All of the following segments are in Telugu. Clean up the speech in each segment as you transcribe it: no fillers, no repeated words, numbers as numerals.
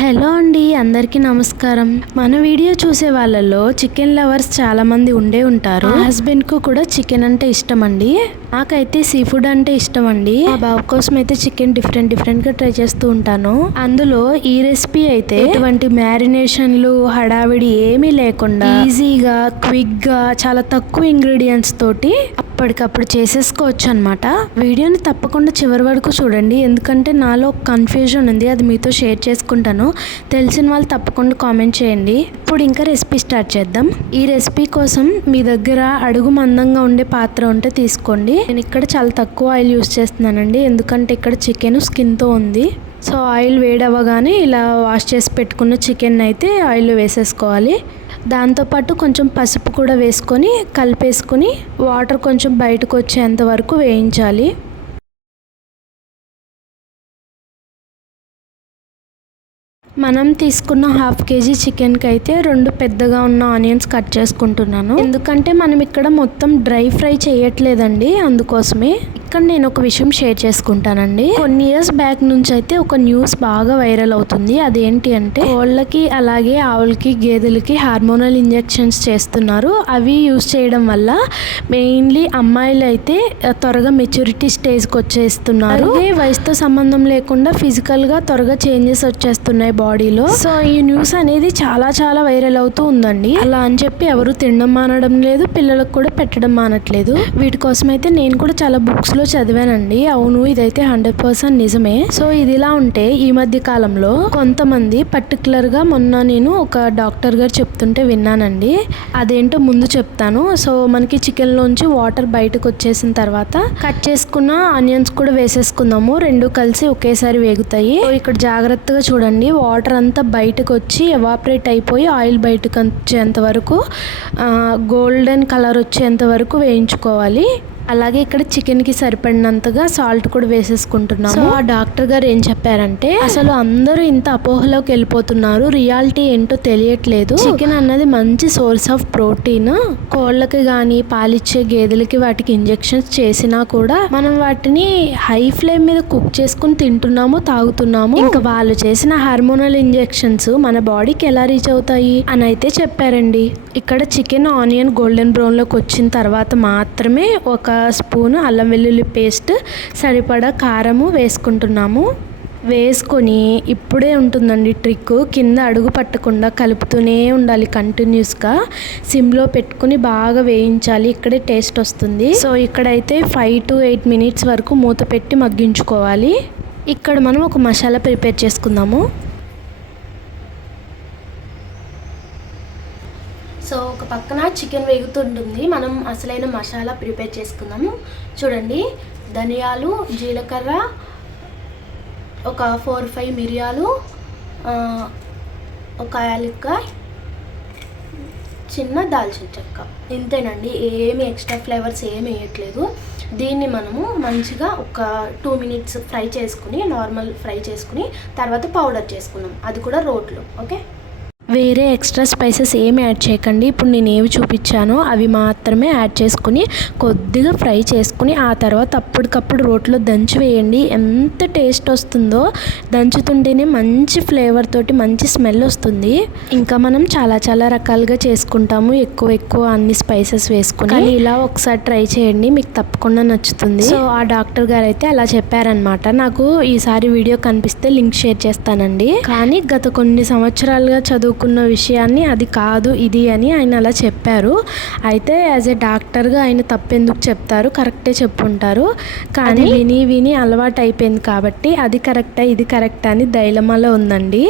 హలో అండి, అందరికీ నమస్కారం. మన వీడియో చూసే వాళ్ళలో చికెన్ లవర్స్ చాలా మంది ఉండే ఉంటారు. హస్బెండ్ కు కూడా చికెన్ అంటే ఇష్టం అండి. నాకైతే సీ ఫుడ్ అంటే ఇష్టం అండి. మా బాబు కోసం అయితే చికెన్ డిఫరెంట్ గా ట్రై చేస్తూ ఉంటాను. అందులో ఈ రెసిపీ అయితే ఎటువంటి మ్యారినేషన్లు హడావిడి ఏమీ లేకుండా ఈజీగా క్విక్ గా చాలా తక్కువ ఇంగ్రీడియంట్స్ తోటి అప్పటికప్పుడు చేసేసుకోవచ్చు అనమాట. వీడియోని తప్పకుండా చివరి వరకు చూడండి, ఎందుకంటే నాలో కన్ఫ్యూజన్ ఉంది, అది మీతో షేర్ చేసుకుంటాను. తెలిసిన వాళ్ళు తప్పకుండా కామెంట్ చేయండి. ఇప్పుడు ఇంకా రెసిపీ స్టార్ట్ చేద్దాం. ఈ రెసిపీ కోసం మీ దగ్గర అడుగు మందంగా ఉండే పాత్ర ఉంటే తీసుకోండి. నేను ఇక్కడ చాలా తక్కువ ఆయిల్ యూస్ చేస్తున్నానండి, ఎందుకంటే ఇక్కడ చికెన్ స్కిన్తో ఉంది. సో ఆయిల్ వేడవగానే ఇలా వాష్ చేసి పెట్టుకున్న చికెన్ అయితే ఆయిల్లో వేసేసుకోవాలి. దాంతోపాటు కొంచెం పసుపు కూడా వేసుకొని కలిపేసుకొని వాటర్ కొంచెం బయటకు వచ్చేంత వరకు వేయించాలి. మనం తీసుకున్న హాఫ్ కేజీ చికెన్కి అయితే 2 పెద్దగా ఉన్న ఆనియన్స్ కట్ చేసుకుంటున్నాను, ఎందుకంటే మనం ఇక్కడ మొత్తం డ్రై ఫ్రై చేయట్లేదండి, అందుకోసమే. ఇక్కడ నేను ఒక విషయం షేర్ చేసుకుంటానండి. కొన్ని ఇయర్స్ బ్యాక్ నుంచి అయితే ఒక న్యూస్ బాగా వైరల్ అవుతుంది. అదేంటి అంటే కోళ్ళకి అలాగే ఆవులకి గేదెలకి హార్మోనల్ ఇంజెక్షన్స్ చేస్తున్నారు. అవి యూస్ చేయడం వల్ల మెయిన్లీ అమ్మాయిలు అయితే త్వరగా మెచ్యూరిటీ స్టేజ్కి వచ్చేస్తున్నారు. అదే వయసుతో సంబంధం లేకుండా ఫిజికల్గా త్వరగా చేంజెస్ వచ్చేస్తున్నాయి బాడీలో. సో ఈ న్యూస్ అనేది చాలా వైరల్ అవుతూ ఉందండి. అలా అని చెప్పి ఎవరు తినడం మానడం లేదు, పిల్లలకు కూడా పెట్టడం మానట్లేదు. వీటి కోసం అయితే నేను కూడా చాలా బుక్స్ లో చదివానండి. అవును, ఇదైతే 100% నిజమే. సో ఇది ఇలా ఉంటే ఈ మధ్య కాలంలో కొంతమంది పర్టికులర్ గా మొన్న నేను ఒక డాక్టర్ గారు చెప్తుంటే విన్నానండి. అదేంటో ముందు చెప్తాను. సో మనకి చికెన్ లోంచి వాటర్ బయటకు వచ్చేసిన తర్వాత కట్ చేసుకున్న ఆనియన్స్ కూడా వేసేసుకుందాము. 2 కలిసి ఒకేసారి వేగుతాయి. సో ఇక్కడ జాగ్రత్తగా చూడండి, వాటర్ అంతా బయటకు వచ్చి ఎవాపరేట్ అయిపోయి ఆయిల్ బయటకు వచ్చేంత వరకు గోల్డెన్ కలర్ వచ్చేంత వరకు వేయించుకోవాలి. అలాగే ఇక్కడ చికెన్ కి సరిపడినంతగా సాల్ట్ కూడా వేసేసుకుంటున్నాము. సో ఆ డాక్టర్ గారు ఏం చెప్పారంటే, అసలు అందరూ ఇంత అపోహలోకి వెళ్ళిపోతున్నారు, రియాలిటీ ఏంటో తెలియట్లేదు. చికెన్ అన్నది మంచి సోర్స్ ఆఫ్ ప్రోటీన్. కోళ్ళకి గానీ పాలిచ్చే గేదెలకి వాటికి ఇంజెక్షన్స్ చేసినా కూడా మనం వాటిని హై ఫ్లేమ్ మీద కుక్ చేసుకుని తింటున్నాము, తాగుతున్నాము. ఇంకా వాళ్ళు చేసిన హార్మోనల్ ఇంజెక్షన్స్ మన బాడీకి ఎలా రీచ్ అవుతాయి అని అయితే చెప్పారండి. ఇక్కడ చికెన్ ఆనియన్ గోల్డెన్ బ్రౌన్ లోకి వచ్చిన తర్వాత మాత్రమే ఒక స్పూన్ అల్లం వెల్లుల్లి పేస్ట్, సరిపడా కారము వేసుకుంటున్నాము. వేసుకొని ఇప్పుడే ఉంటుందండి ట్రిక్, కింద అడుగు పట్టకుండా కలుపుతూనే ఉండాలి కంటిన్యూస్గా. సిమ్లో పెట్టుకుని బాగా వేయించాలి, ఇక్కడే టేస్ట్ వస్తుంది. సో ఇక్కడైతే 5 to 8 minutes వరకు మూత పెట్టి మగ్గించుకోవాలి. ఇక్కడ మనం ఒక మసాలా ప్రిపేర్ చేసుకుందాము. సో ఒక పక్కన చికెన్ వేగుతుంటుంది, మనం అసలైన మసాలా ప్రిపేర్ చేసుకుందాము. చూడండి, ధనియాలు, జీలకర్ర, ఒక 4-5 మిరియాలు, ఒక యాలక్కాయ, చిన్న దాల్చిన చెక్క, ఇంతేనండి. ఏమి ఎక్స్ట్రా ఫ్లేవర్స్ ఏమి వేయట్లేదు. దీన్ని మనము మంచిగా ఒక 2 minutes ఫ్రై చేసుకుని, నార్మల్ ఫ్రై చేసుకుని తర్వాత పౌడర్ చేసుకున్నాం, అది కూడా రోట్లో. ఓకే, వేరే ఎక్స్ట్రా స్పైసెస్ ఏమి యాడ్ చేయకండి. ఇప్పుడు నేను ఏవి చూపించానో అవి మాత్రమే యాడ్ చేసుకుని కొద్దిగా ఫ్రై చేసుకుని ఆ తర్వాత అప్పటికప్పుడు రోట్లో దంచి వేయండి. ఎంత టేస్ట్ వస్తుందో, దంచుతుంటేనే మంచి ఫ్లేవర్ తోటి మంచి స్మెల్ వస్తుంది. ఇంకా మనం చాలా రకాలుగా చేసుకుంటాము, ఎక్కువ అన్ని స్పైసెస్ వేసుకుని. కానీ ఇలా ఒకసారి ట్రై చేయండి, మీకు తప్పకుండా నచ్చుతుంది. సో ఆ డాక్టర్ గారు అయితే అలా చెప్పారనమాట. నాకు ఈసారి వీడియో కనిపిస్తే లింక్ షేర్ చేస్తానండి. కానీ గత కొన్ని సంవత్సరాలుగా చదువుకున్న విషయాన్ని అది కాదు ఇది అని ఆయన అలా చెప్పారు. అయితే యాజ్ ఏ డాక్టర్గా ఆయన తప్పెందుకు చెప్తారు, కరెక్టే చెప్పుంటారు. కానీ విని అలవాటు అయిపోయింది కాబట్టి అది కరెక్టా ఇది కరెక్టా అని డైలమాలో ఉందండి.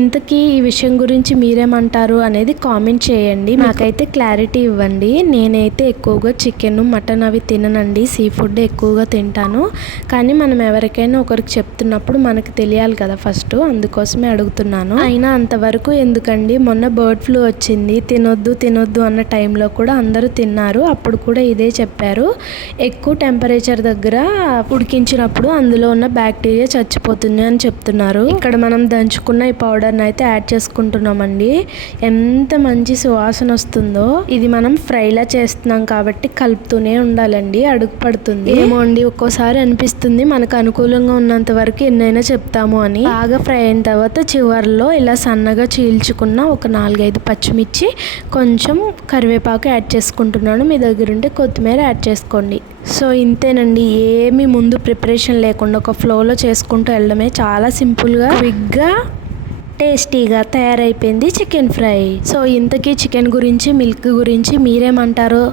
ఇంతకీ ఈ విషయం గురించి మీరేమంటారు అనేది కామెంట్ చేయండి, నాకైతే క్లారిటీ ఇవ్వండి. నేనైతే ఎక్కువగా చికెన్, మటన్ అవి తిననండి, సీ ఫుడ్ ఎక్కువగా తింటాను. కానీ మనం ఎవరికైనా ఒకరికి చెప్తున్నప్పుడు మనకు తెలియాలి కదా ఫస్ట్, అందుకోసమే అడుగుతున్నాను. అయినా అంతవరకు ఎందుకంటే అండి, మొన్న బర్డ్ ఫ్లూ వచ్చింది, తినొద్దు అన్న టైంలో కూడా అందరూ తిన్నారు. అప్పుడు కూడా ఇదే చెప్పారు, ఎక్కువ టెంపరేచర్ దగ్గర ఉడికించినప్పుడు అందులో ఉన్న బ్యాక్టీరియా చచ్చిపోతుంది అని చెప్తున్నారు. ఇక్కడ మనం దంచుకున్న ఈ పౌడర్ని అయితే యాడ్ చేసుకుంటున్నామండి. ఎంత మంచి సువాసన వస్తుందో. ఇది మనం ఫ్రైలా చేస్తున్నాం కాబట్టి కలుపుతూనే ఉండాలండి, అడుగు పడుతుంది. ఏమో అండి, ఒక్కోసారి అనిపిస్తుంది మనకు అనుకూలంగా ఉన్నంత వరకు ఎన్నైనా చెప్తాము అని. బాగా ఫ్రై అయిన తర్వాత చివర్లో ఇలా సన్నగా చీల్చుకున్న ఒక 4-5 పచ్చిమిర్చి, కొంచెం కరివేపాకు యాడ్ చేసుకుంటున్నాను. మీ దగ్గర ఉంటే కొత్తిమీర యాడ్ చేసుకోండి. సో ఇంతేనండి, ఏమీ ముందు ప్రిపరేషన్ లేకుండా ఒక ఫ్లోలో చేసుకుంటూ వెళ్ళడమే. చాలా సింపుల్గా, క్విక్గా, టేస్టీగా తయారైపోయింది చికెన్ ఫ్రై. సో ఇంతకీ చికెన్ గురించి, మిల్క్ గురించి మీరేమంటారో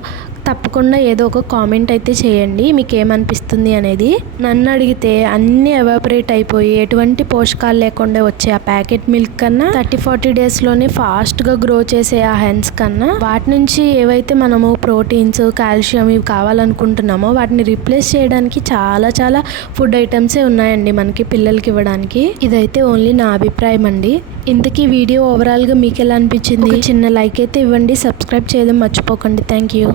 తప్పకుండా ఏదో ఒక కామెంట్ అయితే చేయండి, మీకు ఏమనిపిస్తుంది అనేది. నన్ను అడిగితే అన్నీ ఎవాపరేట్ అయిపోయి ఎటువంటి పోషకాలు లేకుండా వచ్చే ఆ ప్యాకెట్ మిల్క్ కన్నా 30-40 డేస్లోనే ఫాస్ట్గా గ్రో చేసే ఆ హెన్స్ కన్నా వాటి నుంచి ఏవైతే మనము ప్రోటీన్స్, కాల్షియం ఇవి కావాలనుకుంటున్నామో వాటిని రీప్లేస్ చేయడానికి చాలా చాలా ఫుడ్ ఐటమ్సే ఉన్నాయండి మనకి పిల్లలకి ఇవ్వడానికి. ఇదైతే ఓన్లీ నా అభిప్రాయం అండి. ఇంతకీ వీడియో ఓవరాల్గా మీకు ఎలా అనిపించింది? చిన్న లైక్ అయితే ఇవ్వండి, సబ్స్క్రైబ్ చేయడం మర్చిపోకండి. Thank you.